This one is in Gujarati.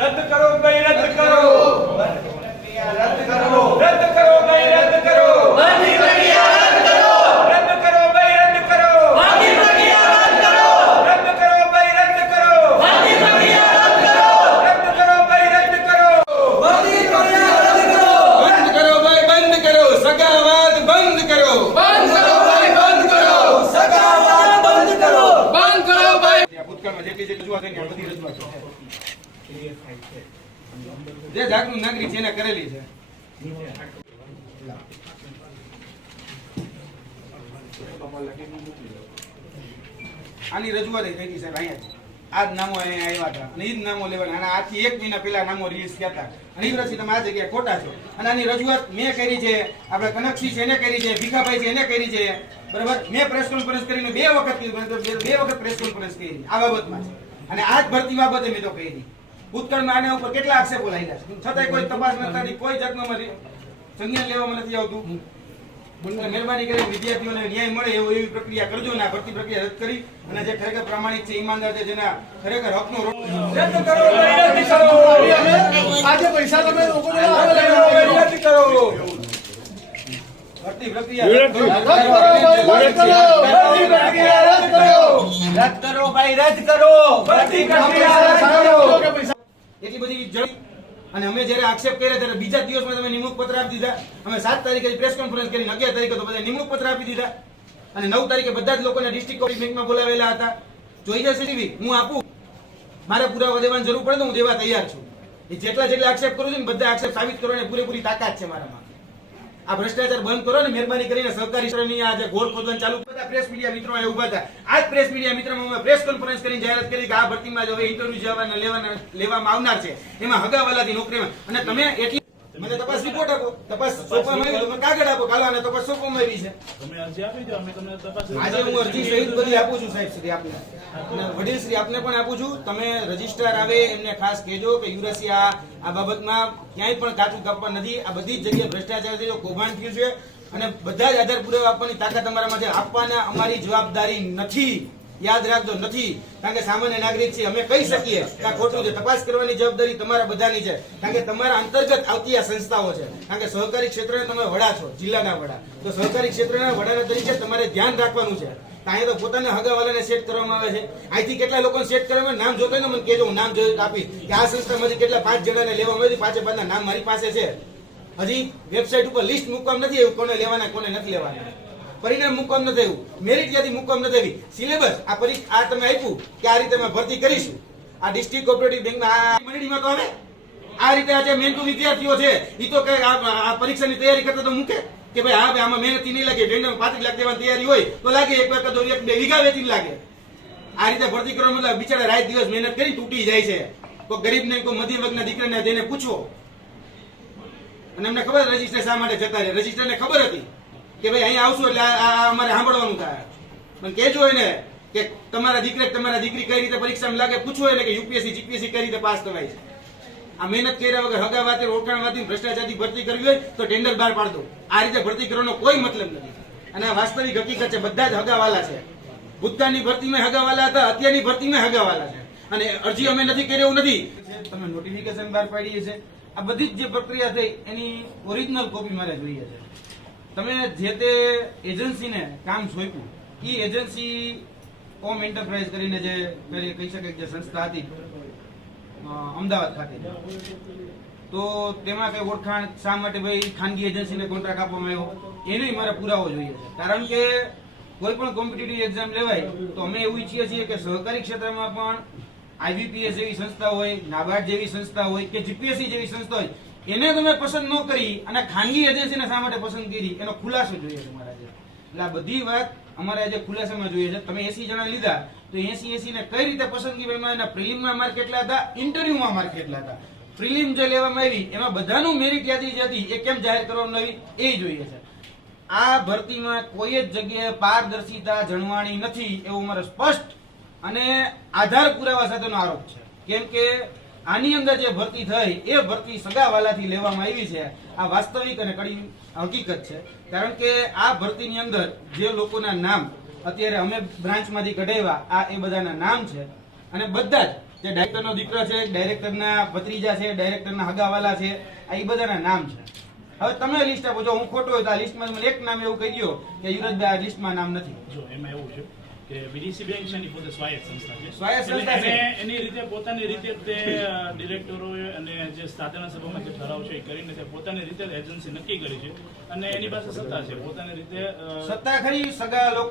रद्द करो भाई रद्द करो रद्द करो रद्द करो भाई रद्द करो भर्ती प्रक्रिया रद्द करो रद्द करो भाई रद्द करो भर्ती प्रक्रिया रद्द करो रद्द करो भाई रद्द करो भर्ती प्रक्रिया रद्द करो रद्द करो भाई रद्द करो भर्ती प्रक्रिया रद्द करो बंद करो भाई बंद करो सगावाद बंद करो बंद करो भाई बंद करो सगावाद बंद करो बंद करो भाई ભૂતકાળમાં જેટલી જે રજૂઆત થઈ ને આ બધી રજૂઆત જે જાગૃત નાગરિક છે એને કરેલી છે આની રજૂઆત થઈ ગઈ સાહેબ અહીંયા આ જ નામો અહીંયા આવ્યા હતા અને એ જ નામો લેવાના અને આજથી 1 મહિના પહેલા નામો રિલીઝ થયા હતા અને એ વર્ષથી તમે આ જગ્યાએ ખોટા છો અને આની રજૂઆત મેં કરી છે આપણે કનકસિંહ છે એને કરી છે ભીખાભાઈ છે એને કરી છે બરાબર મેં પ્રેસ કોન્ફરન્સ કરીને 2 વખત પ્રેસ કોન્ફરન્સ કરી આ બાબતમાં છે અને આ જ ભરતી બાબતે મેં તો કરી ભૂતકાળમાં આના ઉપર કેટલા આક્ષેપો લાગ્યા છે છતાંય કોઈ તપાસ ન થતી કોઈ જાતનો સંજ્ઞાન લેવામાં નથી આવતું મહેરબાની કરીને વિદ્યાર્થીઓને ન્યાય મળે એવી પ્રક્રિયા કરજો ને આ ભરતી પ્રક્રિયા રદ કરી અને જે ખરેખર પ્રામાણિક છે ઈમાનદાર છે જેના ખરેખર હકનો રદ કરો રદ કરો આજે પૈસા તમે લોકોને રદ કરો ભરતી પ્રક્રિયા રદ કરો रद्द करो भाई रद्द करो ભરતી પ્રક્રિયા રદ કરો એટલી બધી જડી અને અમે જ્યારે આક્ષેપ કર્યા ત્યારે બીજા દિવસમાં તમે નિમણૂક પત્ર આપી દીધા અમે 7 તારીખે પ્રેસ કોન્ફરન્સ કરીને 11 તારીખે તો બધા નિમણૂક પત્ર આપી દીધા અને 9 તારીખે બધા જ લોકોને ડિસ્ટ્રિક્ટ કોર્ટ બેંકમાં બોલાવેલા હતા જોઈ જશે ટીવી હું આપું મારે પુરાવા દેવાની જરૂર પડે તો હું દેવા તૈયાર છું એ જેટલા આક્ષેપ કરું છું ને બધા આક્ષેપ સાબિત કરવાની પૂરેપૂરી તાકાત છે મારામાં આ ભ્રષ્ટાચાર બંધ કરો ને મહેરબાની કરીને સહકારી ક્ષેત્રની આ જે ઘોર ખોદન ચાલુ બધા પ્રેસ મીડિયા મિત્રો અહીંયા ઉભા હતા આ જ પ્રેસ મીડિયા મિત્રોમાં અમે પ્રેસ કોન્ફરન્સ કરીને જાહેરાત કરી કે આ ભરતીમાં જો હવે ઇન્ટરવ્યુ લેવામાં આવનાર છે એમાં હગાવાલાથી નોકરીમાં અને તમે એટલી મને તપાસ રિપોર્ટ આપો તપાસ સોંપવામાં આવી તમે કાગળ આપો કાલો અને તપાસ સોંપવામાં આવી છે તમે અરજી આપી દો અમે તમને તપાસ આજે હું અરજી સહિત બધી આપું છું સાહેબ શ્રી આપને અને વડીલ શ્રી આપને પણ આપું છું તમે રજિસ્ટ્રાર આવે એમને ખાસ કહેજો કે યુવરાજસિંહ આ બાબતમાં ક્યાંય પણ કાચું કાપવા નથી આ બધી જ જગ્યાએ ભ્રષ્ટાચાર થયો કૌભાંડ થયું છે અને બધા જ આધાર પુરાવા આપવાની તાકાત અમારામાં છે આપવાના અમારી જવાબદારી નથી યાદ રાખજો નથી કારણ કે સામાન્ય નાગરિક છે અમે કહી શકીએ કે આ ખોટું છે તપાસ કરવાની જવાબદારી તમારા બધાની છે કારણ કે તમારા અંતર્ગત આવતી આ સંસ્થાઓ છે કારણ કે સહકારી ક્ષેત્રના તમે વડા છો જિલ્લાના વડા તો સહકારી ક્ષેત્રના વડાના તરીકે તમારે ધ્યાન રાખવાનું છે અહીંયા તો પોતાના હગાવાલાને સેટ કરવામાં આવે છે અહીંથી કેટલા લોકોને સેટ કરવામાં નામ જોતો ને મને કહેજો હું નામ જોઈ આપીશ કે આ સંસ્થામાંથી કેટલા 5 જણાને લેવામાં આવ્યું 5 નામ મારી પાસે છે હજી વેબસાઇટ ઉપર લિસ્ટ મૂકવામાં નથી આવ્યું કોને લેવાના કોને નથી લેવાના પરિણામ મુકમ ન થયું મેરિટ યાદી મુકમ ન થઈ સિલેબસ આ તમે આપ્યું કે આ રીતે અમે ભરતી કરીશું આ ડિસ્ટ્રિક્ટ કોઓપરેટિવ બેંકમાં આ મંડળીમાં તો હવે આ રીતે આ જે મહેનતુ વિદ્યાર્થીઓ છે એ તો કે આ પરીક્ષાની તૈયારી કરતા તો મૂકે કે ભાઈ હા ભાઈ આમાં મહેનત નહીં લાગે ટેન્ડર 35 લાખ દેવાની તૈયારી હોય તો લાગે એક વખત તો 1-2 વીઘા વેચી લાગે આ રીતે ભરતી કરવા મતલબ બિચારા રાત દિવસ મહેનત કરી તૂટી જાય છે કોઈ ગરીબને કોઈ મધ્યમ વર્ગના દીકરાને જઈને પૂછો અને અમને ખબર રજિસ્ટર શા માટે જતા રહે રજિસ્ટરને ખબર હતી કે ભાઈ અહીંયા આવશું એટલે અમારે સાંભળવાનું થાય પણ કહેજો એને કે તમારા દીકરી કઈ રીતે પરીક્ષામાં લાગે પૂછવું એને કે યુપીએસસી જીપીએસસી કઈ રીતે પાસ થવાય છે આ મહેનત કર્યા વગર હગાવાતી ઓળખાણવાતી ભ્રષ્ટાચારથી ભરતી કરવી હોય તો ટેન્ડર બહાર પાડ દો આ રીતે ભરતી કરવાનો કોઈ મતલબ નથી અને આ વાસ્તવિક હકીકત છે બધા જ હગાવાલા છે ભૂતકાળની ભરતીમાં હગાવાલા હતા અત્યારની ભરતીમાં હગાવાલા છે અને અરજી અમે નથી કરી એવું નથી તમે નોટિફિકેશન બહાર પાડીએ છે આ બધી જ જે પ્રક્રિયા થઈ એની ઓરિજિનલ કોપી મારે જોઈએ છે તમે જે તે એજન્સીને કામ સોંપ્યું એ એજન્સી ઓમ એન્ટરપ્રાઇઝ કરીને જે કહી શકે જે સંસ્થા હતી અમદાવાદ ખાતે તો તેમાં કઈ ઓળખાણ શા માટે ભાઈ ખાનગી એજન્સીને કોન્ટ્રાક્ટ આપવામાં આવ્યો એનો મારે પુરાવો જોઈએ છે કારણ કે કોઈ પણ કોમ્પિટિટિવ એક્ઝામ લેવાય તો અમે એવું ઈચ્છીએ છીએ કે સહકારી ક્ષેત્રમાં પણ આઈબીપીએસ જેવી સંસ્થા હોય નાબાર્ડ જેવી સંસ્થા હોય કે જીપીએસસી જેવી સંસ્થા હોય એને તમે પસંદ ન કરી અને ખાનગી એજન્સીને શા માટે પસંદ કરી એનો ખુલાસો જોઈએ છે મારા એટલે આ બધી વાત અમારે આજે ખુલાસામાં જોઈએ છે તમે 80 જણા લીધા તો 80 ને કઈ રીતે પસંદગી કરવામાં એના પ્રિલિમમાં માર્ક કેટલા હતા ઇન્ટરવ્યુમાં માર્ક કેટલા હતા પ્રિલિમ જે લેવામાં આવી એમાં બધાનું મેરિટ યાદી જે હતી એ કેમ જાહેર કરવામાં આવી એ જોઈએ છે આ ભરતીમાં કોઈ જ જગ્યાએ પારદર્શિતા જણવાણી નથી એવું મારો સ્પષ્ટ અને આધાર પુરાવા સાથેનો આરોપ છે કેમ કે આની અંદર જે ભરતી થઈ એ ભરતી સગાવાલાથી લેવામાં આવી છે આ વાસ્તવિક અને કડી હકીકત છે કારણ કે આ ભરતીની અંદર જે લોકોના નામ અત્યારે અમે બ્રાન્ચમાંથી કઢાવ્યા આ એ બધાના નામ છે અને બધા જ જે ડાયરેક્ટરનો દીકરો છે, ડાયરેક્ટરના ભત્રીજા છે, ડાયરેક્ટરના હગાવાલા છે, આ ઈ બધાના નામ છે. હવે તમે લિસ્ટ આપો, જો હું ખોટો હોય તો આ લિસ્ટમાં મને એક નામ એવું કહી દો કે યુવરાજભાઈ આ લિસ્ટમાં નામ નથી. જો એમાં એવું છે કે બીડીસી બેંક છે એની પોતે સ્વાયત્ત સંસ્થા છે. સ્વાયત્ત સંસ્થા એટલે છે. એની રીતે પોતાની રીતે તે ડિરેક્ટરોએ અને જે સાધારણ સભામાં જે ઠરાવ છે એ કરીને તે પોતાની રીતે એજન્સી નક્કી કરી છે અને એની પાસે સત્તા છે પોતાની રીતે સત્તા ખરી સગા લોકો